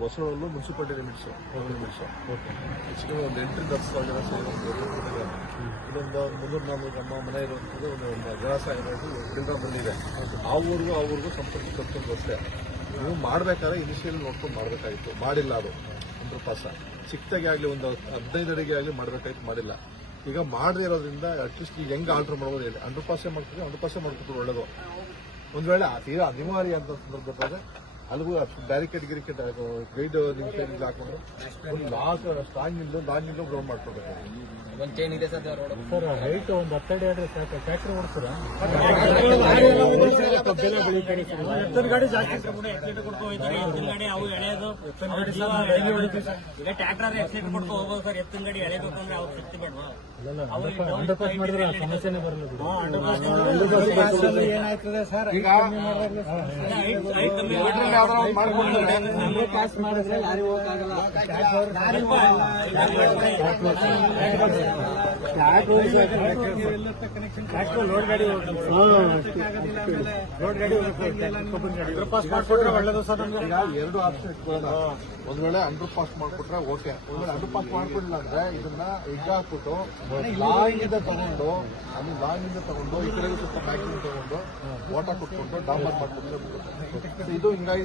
ಹೊಸಳಲ್ಲೂ municipality limits okay ಒಂದು ಎಂಟರಿಂದ ಹತ್ತು ಸಾವಿರ ಜನ ಸೇರಿದ್ದಾರೆ ಇನ್ನೊಂದು ಮುನ್ನೂರು ನಾಲ್ಕು ನಮ್ಮ ಮನೆ ಇರುವಂಥದ್ದು ಒಂದು ಒಂದು ಗ್ರಾಸ ಇರೋದು ಇದೆ. ಆ ಊರಿಗೂ ಆ ಊರಿಗೂ ಸಂಪರ್ಕ ಕಲ್ತ್ಕೊಂಡು ಅಷ್ಟೇ. ನೀವು ಮಾಡಬೇಕಾದ್ರೆ ಇನಿಷಿಯಲ್ ನೋಡ್ಕೊಂಡು ಮಾಡಬೇಕಾಗಿತ್ತು. ಮಾಡಿಲ್ಲ ಅದು. ಒಂದು ಪಾಸ ಚಿಕ್ಕದಾಗಿ ಆಗಲಿ ಒಂದು ಹದಿನೈದು ಅಡಿಗೆ ಆಗಲಿ ಮಾಡಬೇಕಾಯ್ತು ಮಾಡಿಲ್ಲ. ಈಗ ಮಾಡದೇ ಇರೋದ್ರಿಂದ ಅಟ್ಲೀಸ್ಟ್ ಈಗ ಹೆಂಗೆ ಆಲ್ಟರ್ ಮಾಡ್ಬೋದು ಹೇಳಿ. ಅಂಡರ್ ಪಾಸೇ ಮಾಡ್ತೀವಿ ಅಂಡರ್ ಪಾಸೇ ಮಾಡ್ಕೊತಾರೆ ಒಳ್ಳೇದು. ಒಂದು ವೇಳೆ ಆ ತೀರಾ ಅನಿವಾರ್ಯ ಅಂತ ಸಂದರ್ಭದಾಗ ಅಲ್ಲಿಗೂ ಬ್ಯಾರಿಕೇಡ್ ಗಿರಿಕೇಡ್ ಗೈಡ್ ನಿಮ್ಮ ಸೈಡ್ ಹಾಕೊಂಡು ಒಂದು ಲಾಕ್ ಸ್ಟ್ರಾಂಗ್ ನಿಲ್ಲು ಲಾಂಗ್ ನಿಲ್ಲು ಗ್ರೌಂಡ್ ಮಾಡ್ಕೋಬೇಕು. ಒಂದು ಚೈನ್ ಇದೆ ಸರ್ ಹೈಟ್ ಒಂದು ಹತ್ತಡಿ ಆದ್ರೆ ಸಾಕು. ಟ್ರ್ಯಾಕ್ಟರ್ ಓಡಿಸ್ತಾರ ಎತ್ತಿನ ಗಾಡಿ ಜಾಸ್ತಿ ಎತ್ತಿನ ಗಾಡಿ ಎಳೆಯೋದು ಟ್ರ್ಯಾಕ್ಟರ್ ಸರ್ ಎತ್ತಿನ ಗಾಡಿ ಎಳೆಬೇಕು ಅಂದ್ರೆ ಅವ್ರು ಶಕ್ತಿ. ಏನಾಯ್ತದೆ ಸರ್ ಮಾಡಿದ್ರೆ ಪಾಸ್ ಎರಡು ಆಪ್ಷನ್ ಒಂದ್ ವೇಳೆ ಅಂಡರ್ ಪಾಸ್ ಮಾಡ್ಕೊಟ್ರೆ ಓಕೆ ಒಂದ್ ವೇಳೆ ಅಂಡರ್ ಪಾಸ್ ಮಾಡ್ಕೊಡ್ಲಿಲ್ಲ ಅಂದ್ರೆ ಇದನ್ನ ಎಗ್ ಹಾಕ್ಬಿಟ್ಟು ಲಾಂಗ್ ಇಂದ. ತಗೊಂಡು ಅಲ್ಲಿ ಲಾಂಗ್ ಇಂದ ತಗೊಂಡು ಈ ಕಡೆ ಬ್ಯಾಕಿಂಗ್ ತಗೊಂಡು ವಾಟರ್ ಕೊಟ್ಕೊಂಡು ಡಾಂಬರ್ ಮಾಡ್ಕೊಂಡು ಇದು ಹಿಂಗಾಗಿ